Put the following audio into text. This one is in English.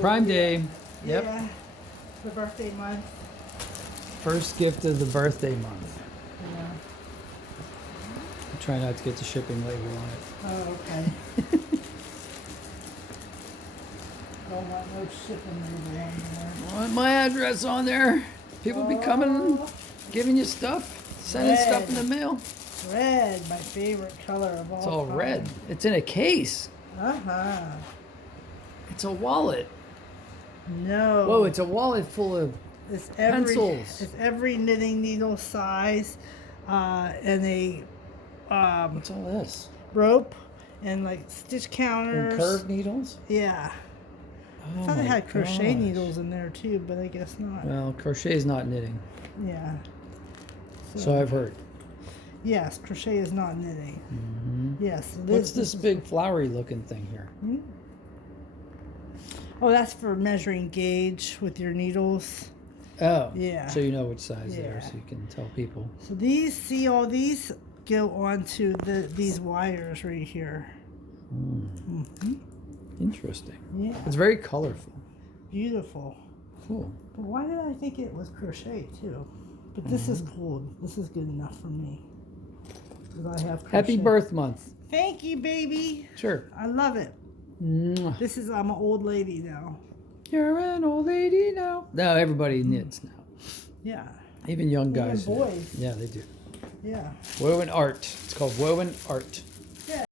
Prime Day. Yep. Yeah. The birthday month. First gift of the birthday month. Yeah. Try not to get the shipping label on it. Oh, okay. Don't want no shipping label anymore. Want my address on there. People be coming, giving you stuff, sending stuff in the mail. Red, my favorite color of all It's all time. red. It's in a case. Uh-huh. It's a wallet. No. Whoa, it's a wallet full of It's pencils. It's every knitting needle size, and a What's all this? rope, and like stitch counters. And curved needles? Yeah. Oh I thought they had my crochet gosh. needles in there too, but I guess not. Well, crochet is not knitting. Yeah. So I've heard. Yes, crochet is not knitting. Mm-hmm. Yes. What's this big flowery looking thing here? Hmm? Oh, that's for measuring gauge with your needles. Oh. Yeah. So you know which size they are, Yeah. so you can tell people. So these, see, all these go onto these wires right here. Mm-hmm. Interesting. Yeah. It's very colorful. Beautiful. Cool. But why did I think it was crochet too? But this is cool. This is good enough for me. 'Cause I have crochet. Happy birth month. Thank you, baby. Sure. I love it. Mwah. This is, I'm an old lady now. You're an old lady now. No, everybody knits now. Yeah. Even young Even guys. knit. boys. Yeah, they do. Yeah. Woven art. It's called woven art.